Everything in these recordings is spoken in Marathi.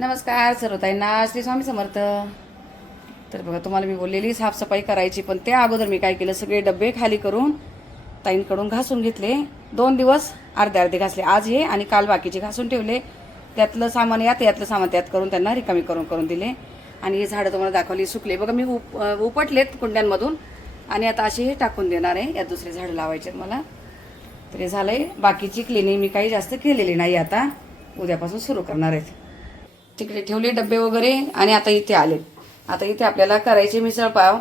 नमस्कार सर्वताईंना श्री स्वामी समर्थ. तर बघा तुम्हाला मी बोललेली साफसफाई करायची पण त्या अगोदर मी काय केलं सगळे डबे खाली करून ताईंकडून घासून घेतले. दोन दिवस अर्धे अर्धे घासले. आज हे आणि काल बाकीचे घासून ठेवले. त्यातलं सामान यात यातलं सामान त्यात करून त्यांना रिकामी करून करून दिले. आणि हे झाडं तुम्हाला दाखवली सुकले. बघा मी उप उपटलेत कुंड्यांमधून. आणि आता असे हे टाकून देणार आहे. यात दुसरे झाडं लावायचे आहेत मला. तर हे झालं आहे बाकीची क्लिनिंग मी काही जास्त केलेली नाही आता. उद्यापासून सुरू करणार आहेत तिकडे ठेवले डबे वगैरे आणि आता इथे आले. आता इथे आपल्याला करायचे मिसळ पाव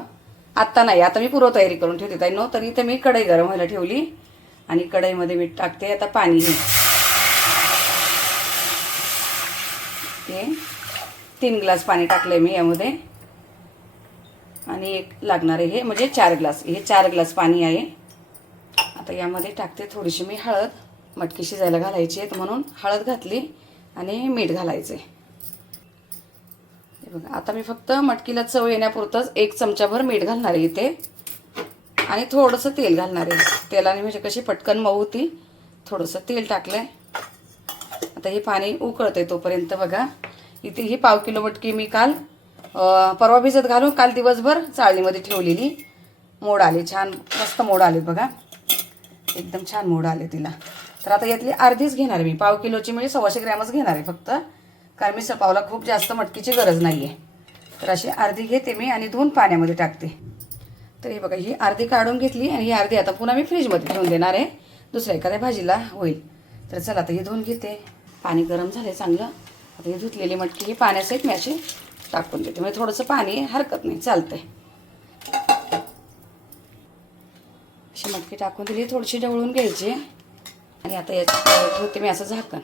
आत्ता नाही. आता मी पूर्वतयारी करून ठेवते ताई. नो तर इथे मी कढई गरम व्हायला ठेवली आणि कढईमध्ये मी टाकते. आता पाणी हे तीन ग्लास पाणी टाकलंय मी यामध्ये. आणि एक लागणार आहे हे म्हणजे चार ग्लास. हे चार ग्लास पाणी आहे. आता यामध्ये टाकते थोडीशी मी हळद. मटकी शिजायला घालायची आहे म्हणून हळद घातली आणि मीठ घालायचे हे बघा आता मी फक्त मटकीला चव येण्यापुरतंच एक चमचाभर मीठ घालणार आहे इथे. आणि थोडंसं तेल घालणार आहे. तेलाने म्हणजे कशी पटकन मऊ होती. थोडंसं तेल टाकलंय. आता हे पाणी उकळतंय तोपर्यंत बघा. इथे ही पाव किलो मटकी मी काल परवा भिजत घालून काल दिवसभर चाळणीमध्ये ठेवलेली. मोड आले छान मस्त मोड आले बघा. एकदम छान मोड आले तिला. तर आता यातली अर्धीच घेणार आहे मी. पाव किलोची म्हणजे सव्वाशे ग्रॅमच घेणार आहे फक्त. कारण मी पावला खूप जास्त मटकीची गरज नाही आहे तर अशी अर्धी घेते मी आणि धुवून पाण्यामध्ये टाकते. तर हे बघा ही अर्धी काढून घेतली आणि ही अर्धी आता पुन्हा मी फ्रीजमध्ये ठेवून देणार आहे. दुसऱ्या एखाद्या भाजीला होईल. तर चला आता ही धुवून घेते. पाणी गरम झालं चांगलं. आता ही धुतलेली मटकी ही पाण्यासहित मी अशी टाकून देते. म्हणजे थोडंसं पाणी हरकत नाही चालतंय. अशी मटकी टाकून दिली थोडीशी ढवळून घ्यायची. आणि आता याच्यात ठेवते मी असं झाकण.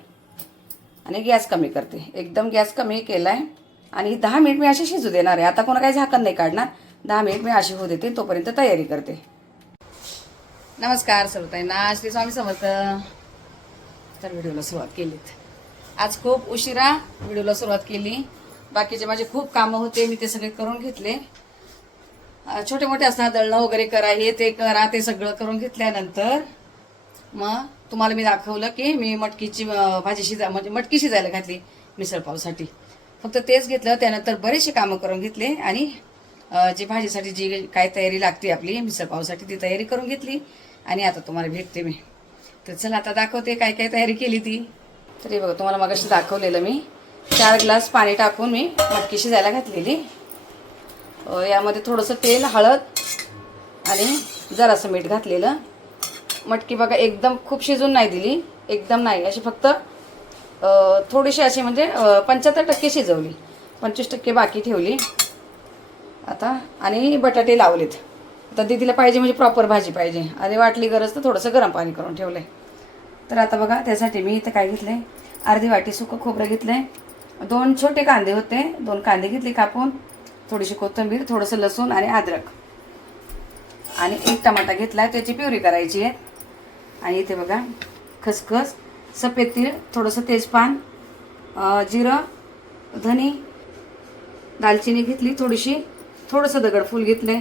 आणि गॅस कमी करते. एकदम गॅस कमी केला आहे आणि दहा मिनिट मी अशी शिजू देणार आहे. आता कोणा काही झाकण नाही काढणार. दहा मिनिट मी अशी होऊ देते तोपर्यंत तयारी करते. नमस्कार सर्वताईंना. श्री स्वामी समर्थ तर व्हिडिओला सुरुवात केलीत. आज खूप उशिरा व्हिडिओला सुरुवात केली. बाकीचे माझे खूप कामं होते मी ते सगळे करून घेतले. छोटे मोठे असणार दळणं वगैरे करा हे ते करा ते सगळं करून घेतल्यानंतर मग तुम्हाला मी दाखवलं की मी मटकीची भाजी शिजा म्हणजे मटकी शिजायला घातली मिसळपावसाठी फक्त तेच घेतलं त्यानंतर बरेचसे कामं करून घेतले आणि जी भाजीसाठी जी काय तयारी लागते आपली मिसळपावसाठी ती तयारी करून घेतली आणि आता तुम्हाला भेटते मी. तर चला आता दाखवते काय काय तयारी केली ती. तर हे बघा तुम्हाला मगाशी दाखवलेलं मी. चार ग्लास पाणी टाकून मी मटकी शिजायला घातलेली. यामध्ये थोडंसं तेल हळद आणि जरासं मीठ घातलेलं. मटकी बघा एकदम खूप शिजून नाही दिली. एकदम नाही अशी फक्त थोडीशी अशी म्हणजे पंच्याहत्तर टक्के शिजवली. पंचवीस टक्के बाकी ठेवली. आता आणि बटाटे लावलेत. आता दीदीला पाहिजे म्हणजे प्रॉपर भाजी पाहिजे. आणि वाटली गरज तर थोडंसं गरम पाणी करून ठेवलं आहे तर आता बघा त्यासाठी मी इथं काय घेतलं आहे अर्धी वाटी सुकं खोबरं घेतलं आहे दोन छोटे कांदे होते. दोन कांदे घेतले कापून. थोडीशी कोथिंबीर थोडंसं लसूण आणि अद्रक. आणि एक टमाटा घेतला आहे त्याची प्युरी करायची आहे. आणि इथे बघा खसखस सफेद तीळ थोडंसं तेजपान जिरं धनी दालचिनी घेतली थोडीशी थोडंसं दगडफूल घेतलं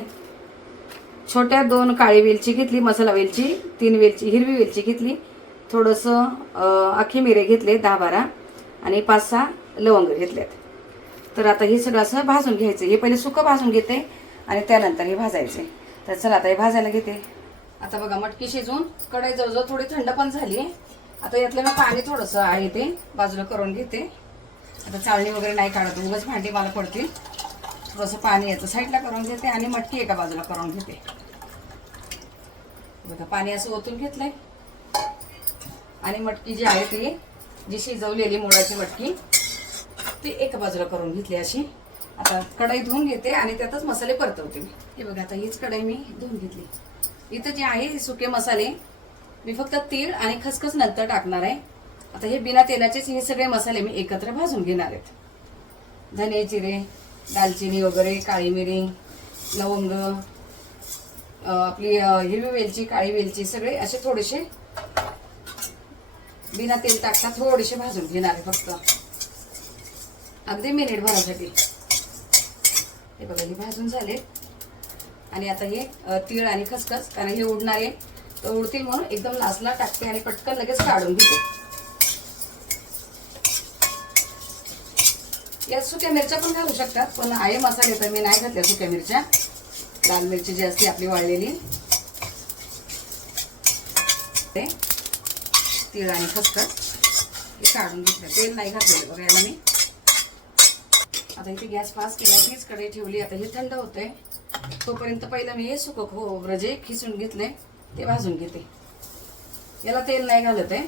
छोट्या दोन काळी वेलची घेतली मसाला वेलची तीन वेलची हिरवी वेलची घेतली थोडंसं अं, मिरे घेतले दहा बारा आणि पाच सहा लवंग घेतल्यात तर आता हे सगळं असं भाजून घ्यायचं. हे पहिले सुकं भाजून घेते आणि त्यानंतर हे भाजायचे. तर चला आता हे भाजायला घेते. आता बघा मटकी शिजून कढई जवळजवळ थोडी थंड पण झाली. आता यातलं मी पाणी थोडंसं आहे ते बाजूला करून घेते. आता चाळणी वगैरे नाही काढत उगाच भांडी मला पडतील. थोडंसं पाणी याचं साईडला करून घेते आणि मटकी एका बाजूला करून घेते. बघा पाणी असं ओतून घेतलंय. आणि मटकी जी आहे ती जी शिजवलेली मुळाची मटकी ती एका बाजूला करून घेतली अशी. आता कढई धुवून घेते आणि त्यातच मसाले परतवते मी. हे बघा आता हीच कढई मी धुवून घेतली. इथं जे आहे हे सुके मसाले मी फक्त तीळ आणि खसखस नंतर टाकणार आहे. आता हे बिना तेलाचेच हे सगळे मसाले मी एकत्र भाजून घेणार आहेत. धने जिरे दालचिनी वगैरे काळी मिरी लवंग आपली हिरवी वेलची काळी वेलची सगळे असे थोडेसे बिना तेल टाकता थोडेसे भाजून घेणार आहे फक्त. अगदी मिनिट भरासाठी. हे बघा हे भाजून झाले आणि आता हे तीळ आणि खसखस कारण हे उडणारे तर उडतील म्हणून एकदम लासला टाकते आणि पटकन लगेच काढून घेते. यात सुक्या मिरच्या पण घालू शकतात पण आहे मसाले तर मी नाही घातल्या सुक्या मिरच्या. लाल मिरची जी असते आपली वाळलेली. ते तीळ आणि खसखस हे काढून घेतलं. तेल नाही घातलेलं बघा याला मी. आता इथे गॅस फास्ट केला तीच कढई ठेवली. आता हे थंड होतंय. तोपर्यंत पहिलं मी हे सुकं खोबरं जे खिसून घेतले ते भाजून घेते. याला तेल नाही घालत आहे.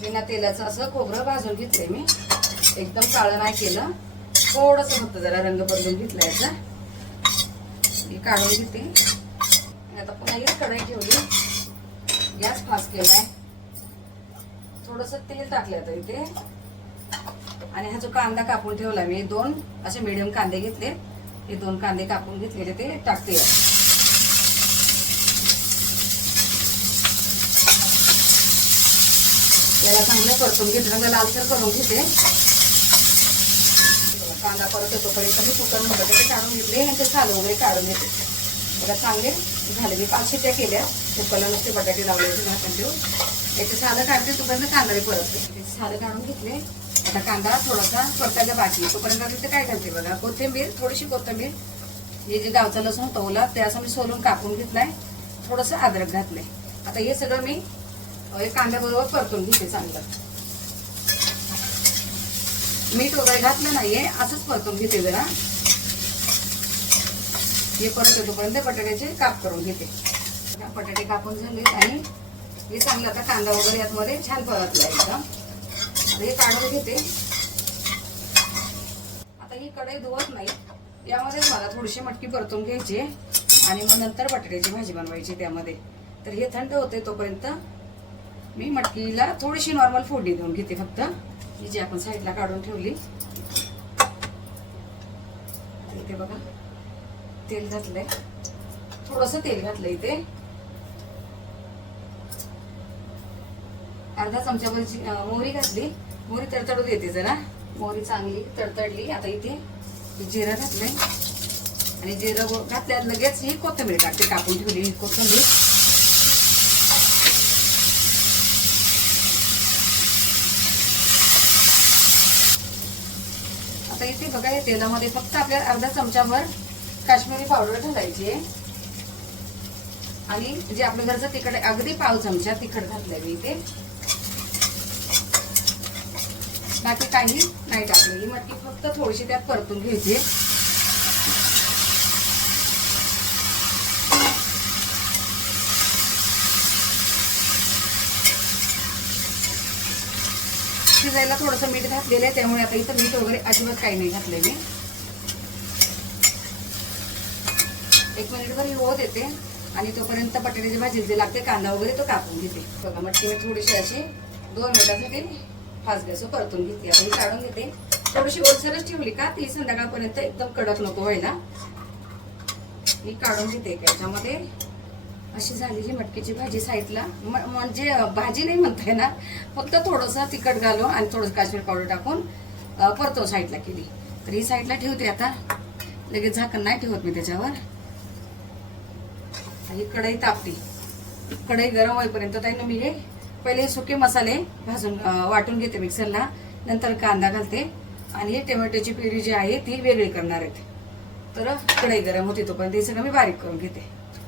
बिना तेलाचं असं खोबरं भाजून घेतलंय मी. एकदम काळं नाही केलं. थोडस फक्त जरा रंग बदलून घेतला याचा. हे काढून घेते. आता पुन्हा एक कढई ठेवली. गॅस फास्ट केलाय. थोडस तेल टाकलं आता इथे. आणि हा जो कांदा कापून ठेवला मी दोन असे मिडियम कांदे घेतले. हे दोन कांदे कापून घेतलेले ते टाकते. याला चांगलं परतून घेते रंग लालसर करून घेते. कांदा परत येतोपर्यंत मी कुकर म्हणतो ते काढून घेतले आणि ते सालं वगैरे काढून घेते. बघा चांगले झाले मी पाच शिट्या केल्या. कुकरला नुसते बटाटे लावले होते देऊ ठेवून याचे साधं काढते तोपर्यंत कांदा परतते त्याचे काढून घेतले. आता कांदा थोडासा परतायचा बाकी तोपर्यंत तिथे काय घालते बघा कोथिंबीर थोडीशी कोथिंबीर. हे जे गावचा लसूण तवला ते असं मी सोलून कापून घेतलाय. थोडंसं अद्रक घातलंय. आता हे सगळं मी हे कांद्याबरोबर परतून घेते चांगलं. मीठ वगैरे घातलं नाहीये असंच परतून घेते जरा. हे परत येतोपर्यंत बटाट्याचे काप करून घेते. बटाटे कापून झाले आणि हे चांगलं आता कांदा वगैरे यातमध्ये छान परतला एकदम. आता हे काढून घेते. आता ही कढई धुवत नाही. यामध्येच मला थोडीशी मटकी परतून घ्यायची आणि मग नंतर बटाट्याची भाजी बनवायची त्यामध्ये. तर हे थंड होते तोपर्यंत मी मटकीला थोडीशी नॉर्मल फोडणी देऊन घेते फक्त. ही जी आपण साईडला काढून ठेवली. इथे बघा तेल घातलंय. थोडंसं तेल घातलं इथे. अर्धा चमच्याभर मोहरी घातली. मोहरी तडतडू येते जरा. मोहरी चांगली तडतडली. आता इथे जिरं घातलंय. आणि जिरं घातल्यावर लगेच ही कोथंबीर टाकते. कापून ठेवली ही कोथंबीर. आता इथे बघा या तेलामध्ये फक्त आपल्याला अर्धा चमचाभर काश्मीरी पावडर घालायची आहे. आणि जे आपल्या घरचं तिखट अगदी पाव चमचा तिखट घातलंय मी इथे. बाकी काही नाही टाकलेली मटकी फक्त थोडीशी त्यात परतून घ्यायची. शिजायला थोडंसं मीठ घातलेलं आहे त्यामुळे आता इथं मीठ वगैरे अजिबात काही नाही घातलंय मी एक मिनिट भर होत येते आणि तोपर्यंत बटाट्याची भाजी जे लागते कांदा वगैरे तो कापून घेते. बघा मटकी मी थोडीशी अशी दोन मिनिटासाठी फास्ट गॅस परतून घेते. आता ही काढून घेते. थोडीशी ओलसरच ठेवली का ती संध्याकाळपर्यंत एकदम कडक नको व्हायला. ही काढून घेते त्याच्यामध्ये अशी झालेली मटकीची भाजी साईडला. म्हणजे भाजी नाही म्हणता येणार फक्त थोडंसं तिखट घालून आणि थोडंसं काश्मीर पावडर टाकून परतो साईडला केली. तर ही साईडला ठेवते आता. लगेच झाकण नाही ठेवत मी त्याच्यावर. ही कढई तापली कढई गरम होईपर्यंत ताईनं मी हे पहिले सुके मसाले भाजून वाटून घेते मिक्सरला. नंतर कांदा घालते. आणि टोमॅटोची प्युरी जी आहे ती वेगळी करणार आहेत तर कढई गरम होती तोपर्यंत हे सगळं मी बारीक करून घेते.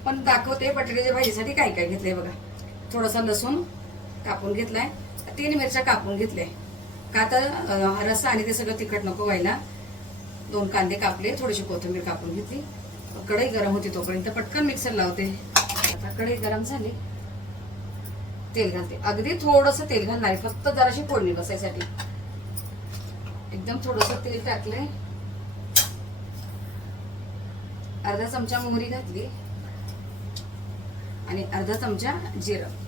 पण दाखवते बटाट्याच्या भाजीसाठी काय काय घेतलंय बघा. थोडासा लसूण कापून घेतलाय. तीन मिरच्या कापून घेतल्या. का तर रस्सा आणि ते सगळं तिखट नको व्हायला. दोन कांदे कापले थोडीशी कोथिंबीर कापून घेतली. कढई गरम होती तोपर्यंत पटकन मिक्सर लावते. आता कढई गरम झाली. तेल घालते अगदी थोडस तेल घालणार आहे फक्त जराशी फोडणी बसायसाठी. एकदम थोडस तेल टाकलंय. अर्धा चमचा मोहरी घातली. आणि अर्धा चमचा जिरं.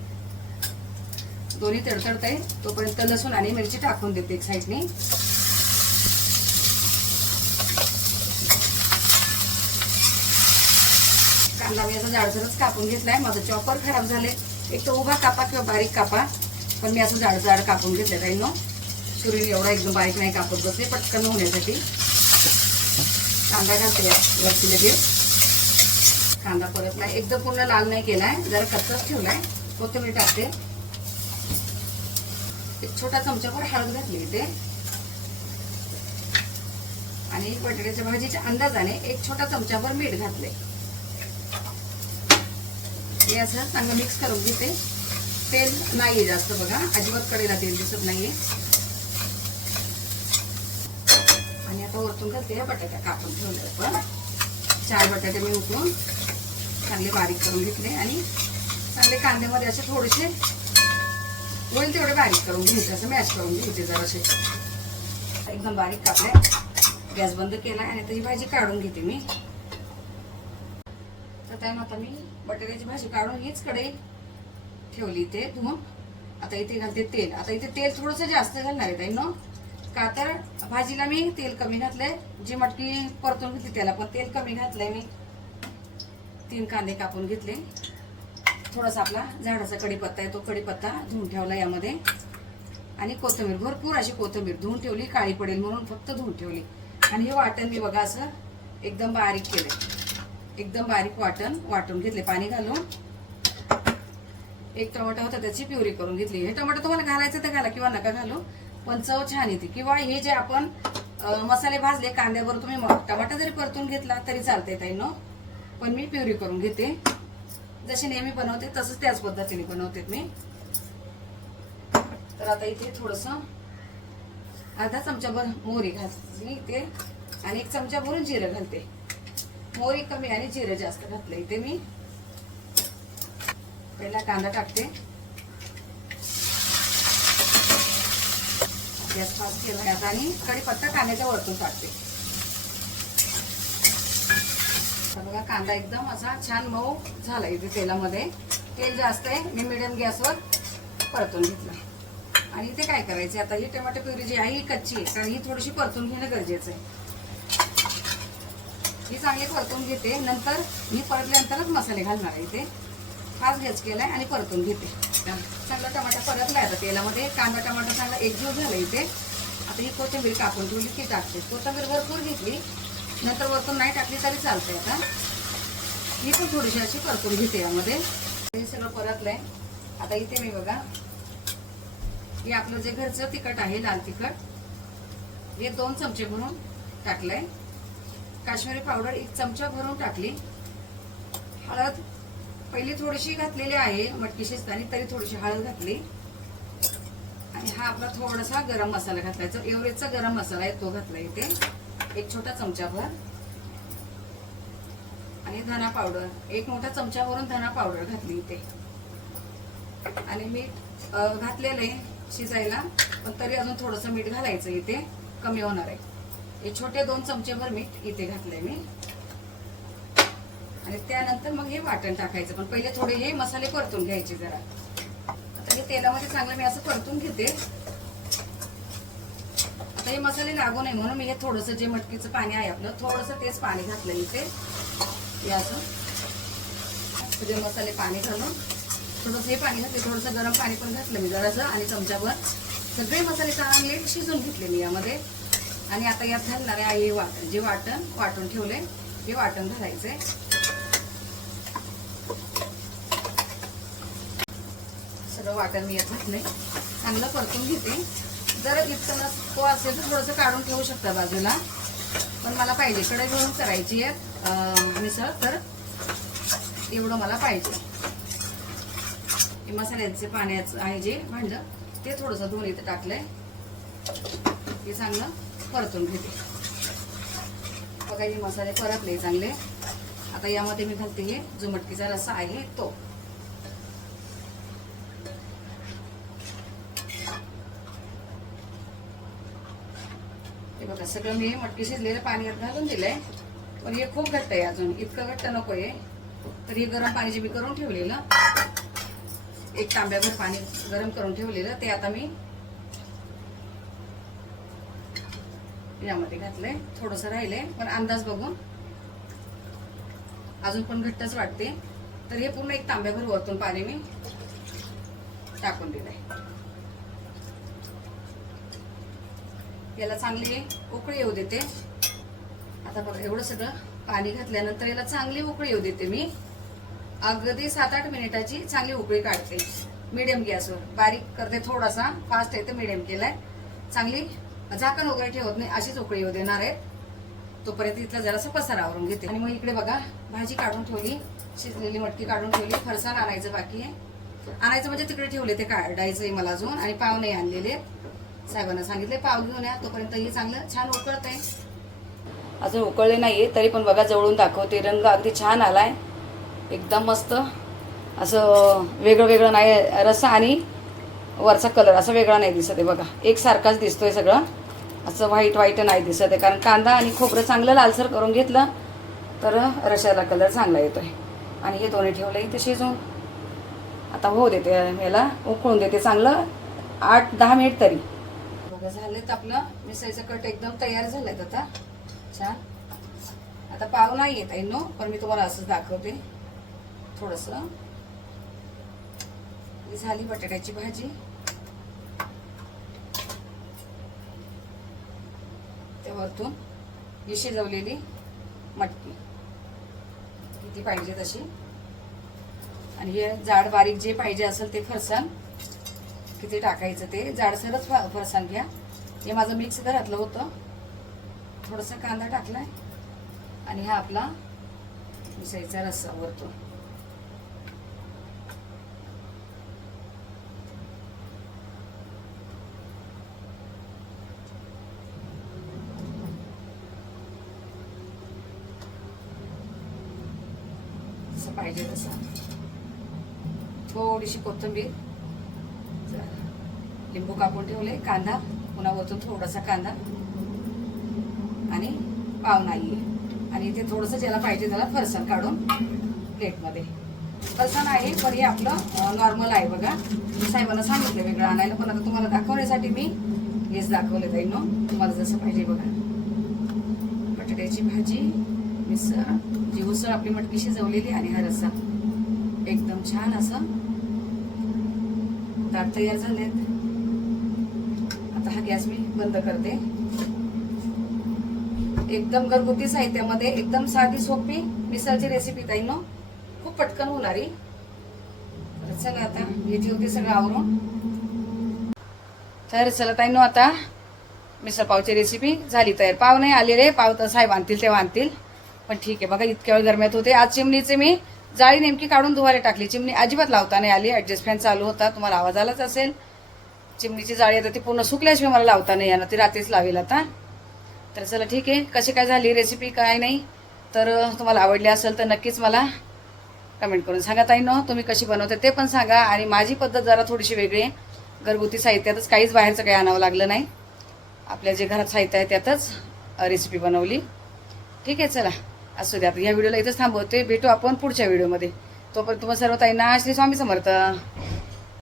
दोन्ही तडतडत आहे तोपर्यंत लसूण आणि मिरची टाकून देते एक साईडने. कांदा मी असं जाडसरच कापून घेतलाय माझं चॉपर खराब झाले एक तर उभा कापा किंवा बारीक कापा पण मी असं जाड जाड कापून घेतलं काही न सुरी एवढा एकदम बारीक नाही कापत बसले पटकन होण्यासाठी कांदा घालते वरती लगेच. कांदा नाही एकदम पूर्ण लाल नाही केलाय जरा कच्चाच ठेवलाय. कोथिंबीर टाकते. एक छोटा चमचाभर हळद घातली इथे. आणि बटाट्याच्या भाजीच्या अंदाजाने एक छोटा चमचाभर मीठ घातले हे असं चांगलं मिक्स करून घेते. तेल नाहीये जास्त बघा. अजिबात कडेला तेल दिसत नाहीये. आणि आता वरतून घालते बटाटा कापून ठेवले पण. चार बटाटे मी उठून चांगले बारीक करून घेतले आणि चांगले कांद्यामध्ये असे थोडेसे होईल तेवढे बारीक करून घ्यायचे. असं मॅश करून घ्यायचे जरासे. एकदम बारीक कापले. गॅस बंद केला आणि आता ही भाजी काढून घेते मी. तर त्यानं आता मी? बटाट्याची भाजी काढून हीच कढई ठेवली इथे धुवून. आता इथे घालते तेल. आता इथे तेल थोडंसं जास्त घालणार आहे ताई का तर भाजीला मी तेल कमी घातलंय. जी मटकी परतून घेतली त्याला पण तेल कमी घातलंय मी. तीन कांदे कापून घेतले. थोडासा आपला झाडाचा कढीपत्ता आहे तो कढीपत्ता धुवून ठेवला यामध्ये. आणि कोथिंबीर भरपूर अशी कोथिंबीर धुवून ठेवली. काळी पडेल म्हणून फक्त धुवून ठेवली. आणि हे वाटण मी बघा असं एकदम बारीक केलं एकदम बारीक वाटण वाटून घेतले पाणी घालून. एक टमाटा होता त्याची प्युरी करून घेतली. हे टमाटर तुम्हाला घालायचं तर घाला किंवा नका घालू पण चव छान येते. किंवा हे जे आपण मसाले भाजले कांद्यावर तुम्ही टमाटा जरी परतून घेतला तरी चालते ताईनं. पण मी प्युरी करून घेते. जशी नेहमी बनवते तसंच त्याच पद्धतीने बनवते मी. तर आता इथे थोडस अर्धा चमचाभर मोहरी घातली इथे आणि एक चमचा भरून जिरं घालते. मोहरी कमी आणि जिरं जास्त घातलं इथे मी पहिला कांदा टाकते. गॅस फास्ट केला आता आणि कढीपत्ता कांद्याच्या वरतून टाकते बघा कांदा एकदम असा छान मऊ झाला इथे तेलामध्ये. तेल जास्त आहे मी मिडियम गॅसवर परतून घेतला. आणि इथे काय करायचे आता ही टमाटर प्युरी जी आहे ही कच्ची आहे. कारण ही थोडीशी परतून घेणं गरजेचं आहे. ही चांगली परतून घेते. नंतर मी परतल्यानंतरच मसाले घालणार आहे इथे. फास्ट गॅस आहे आणि परतून घेते. चांगला टमाटा आहे आता तेलामध्ये. कांदा टमाटा चांगला एकजीव झाला इथे. आता ही कोथिंबीर कापून ठेवली ती टाकते. कोथिंबीर भरपूर घेतली. नंतर वरतून नाही टाकली तरी चालते आता. ही पण थोडीशी अशी परतून घेते यामध्ये. हे सगळं परतलंय. आता इथे मी बघा. हे आपलं जे घरचं तिखट आहे लाल तिखट हे दोन चमचे भरून टाकलंय. काश्मीरी पावडर एक चमचा भरून टाकली. हळद पहिली थोडीशी घातलेली आहे मटकी शिजताना तरी थोडीशी हळद घातली. आणि हा आपला थोडासा गरम मसाला घातलायचा. एव्हरेजचा गरम मसाला आहे तो घातला इथे. एक छोटा चमचाभर आणि धना पावडर एक मोठा चमचावरून धना पावडर घातली इथे. आणि मीठ घातलेलं आहे शिजायला पण तरी अजून थोडंसं मीठ घालायचं इथे. कमी होणार आहे. हे छोटे दोन चमचेभर मीठ इथे घातलंय मी. आणि त्यानंतर मग हे वाटण टाकायचं. पण पहिले थोडे हे मसाले परतून घ्यायचे जरा. आता हे तेलामध्ये चांगलं मी असं परतून घेते. आता हे मसाले लागू नये म्हणून मी हे थोडंसं जे मटकीचं पाणी आहे आपलं थोडंसं तेच पाणी घातलं इथे. हे असं. तुझे मसाले पाणी घालून थोडंसं हे पाणी घातले थोडंसं गरम पाणी पण घातलं मी जरासं आणि चमच्यावर सगळे मसाले चांगले शिजून घेतले मी यामध्ये. आणि आता यात घालणार आहे हे वाटण. जे वाटण वाटून ठेवले हे वाटण घालायचंय. सगळं वाटण मी यात घातलंय. चांगलं परतून घेते. जर इतकं नको असेल तर थोडंसं काढून ठेवू शकता बाजूला. पण मला पाहिजे. कडे घेऊन करायची आहे. मिसळ. तर एवढं मला पाहिजे. हे मसाल्याचे पाण्याचं आहे जे भांड ते थोडंसं धुवून इथं टाकलंय. हे चांगलं परतून घेते. बघा हे मसाले परतले चांगले. आता यामध्ये मी घालते हे जो मटकीचा रस्सा आहे तो. हे बघा सगळं मी मटकी शिजलेलं पाणी घालून दिलंय. पण हे खूप घट्ट आहे अजून. इतकं घट्ट नको आहे. तर हे गरम पाणी जे मी करून ठेवलेलं एक तांब्याभर पाणी गरम करून ठेवलेलं ते आता मी यामध्ये घातलंय. थोडंसं राहिलंय पण अंदाज बघून. अजून पण घट्टच वाटते. तर हे पूर्ण एक तांब्याभर वरतून पाणी मी टाकून दिलंय. याला चांगली उकळी येऊ देते. आता बघा एवढं सगळं पाणी घातल्यानंतर याला चांगली उकळी येऊ देते मी. अगदी सात आठ मिनिटाची चांगली उकळी काढते. मिडियम गॅसवर. बारीक करते थोडासा. फास्ट आहे तर मिडियम केलाय. चांगली झाकण वगैरे ठेवत नाही अशीच उकळी येऊ देणार आहेत. तोपर्यंत इथला जरासं पसारा आवरून घेते. आणि मग इकडे बघा भाजी काढून ठेवली शिजलेली मटकी काढून ठेवली फरसाण आणायचं बाकी आहे. आणायचं म्हणजे तिकडे ठेवले ते काढायचंय मला अजून आणि पाहुणे आणलेले आहेत. साहेबांना सांगितले पाव घेऊन या तोपर्यंत हे चांगलं छान उकळत आहे अजून उकळले नाहीये तरी पण बघा जवळून दाखवते रंग अगदी छान आलाय. एकदम मस्त. असं वेगळं वेगळं नाही रस्सा आणि वरचा कलर असं वेगळा नाही दिसत आहे बघा. एकसारखाच दिसतो आहे सगळं. असं व्हाईट व्हाईट नाही दिसत आहे. कारण कांदा आणि खोबरं चांगलं लालसर करून घेतलं तर रशाला कलर चांगला येतो आहे आणि हे दोन्ही ठेवलं इथे शिजून आता होऊ देते याला उकळून देते चांगलं. आठ दहा मिनिट तरी. बघा झालेत आपलं. मिसळीचं कट एकदम तयार झालं आहेत आता. छान. आता पाव नाही येत आहे नो. पण मी तुम्हाला असंच दाखवते. थोडंसं. झाली बटाट्याची भाजी. त्या वरतून ही शिजवलेली मटकी. किती पाहिजे तशी. आणि हे जाड बारीक जे पाहिजे असेल ते फरसाण. किती टाकायचं ते. जाडसरच फ- फरसाण घ्या. हे माझं मिक्स घरातलं होतं. थोडंसं कांदा टाकलाय. आणि हा आपला मिसाईचा रस्सा वरतो जसं पाहिजे तसं. थोडीशी कोथिंबीर लिंबू कापून ठेवले कांदा पुन्हा वरतून थोडासा कांदा आणि पाव नाही आणि ते थोडंसं ज्याला पाहिजे त्याला फरसाण काढून प्लेटमध्ये. फरसाण आहे पण हे आपलं नॉर्मल आहे बघा. मी साहेबांना सांगितलं वेगळं आणायला पण आता तुम्हाला दाखवण्यासाठी मी हेच दाखवले जाईल तुम्हाला जसं पाहिजे बघा. बटाट्याची भाजी मिसळ जीवसर आपली मटकी शिजवलेली आणि हा रस्सा. एकदम छान असं. ताट तयार झालेत. आता हा गॅस मी बंद करते. एकदम घरगुती साहित्यामध्ये एकदम साधी सोपी मिसळची रेसिपी ताई खूप पटकन होणारी. चला आता हे ठेवते सगळं आवरून. तर चला ताई नो आता मिसळ पावची रेसिपी झाली तयार. पाव नाही आलेले पाव तर साहेब आणतील तेव्हा आणतील. पण ठीक आहे बघा इतक्या वेळ गरम्यात होते. आज चिमणीचे मी जाळी नेमकी काढून धुवायला टाकली. चिमणी अजिबात लावता नाही आली. ॲडजस्ट फॅन चालू होता. तुम्हाला आवाज आलाच असेल. चिमणीची जाळी आता ती पूर्ण सुकल्याशिवाय मला लावता नाही येणार. ती रात्रीच लावेल आता. तर चला ठीक आहे. कशी काय झाली रेसिपी काय नाही. तर तुम्हाला आवडली असेल तर नक्कीच मला कमेंट करून सांगा ताई न तुम्ही कशी बनवते ते पण सांगा. आणि माझी पद्धत जरा थोडीशी वेगळी आहे. घरगुती साहित्यातच काहीच बाहेरचं काही आणावं लागलं नाही. आपल्या जे घरात साहित्य आहे त्यातच रेसिपी बनवली. ठीक आहे चला. असू द्या या व्हिडिओला इथंच थांबवते. भेटू आपण पुढच्या व्हिडिओमध्ये. तोपर्यंत तुम्हाला सर्व ताईंना श्री स्वामी समर्थ.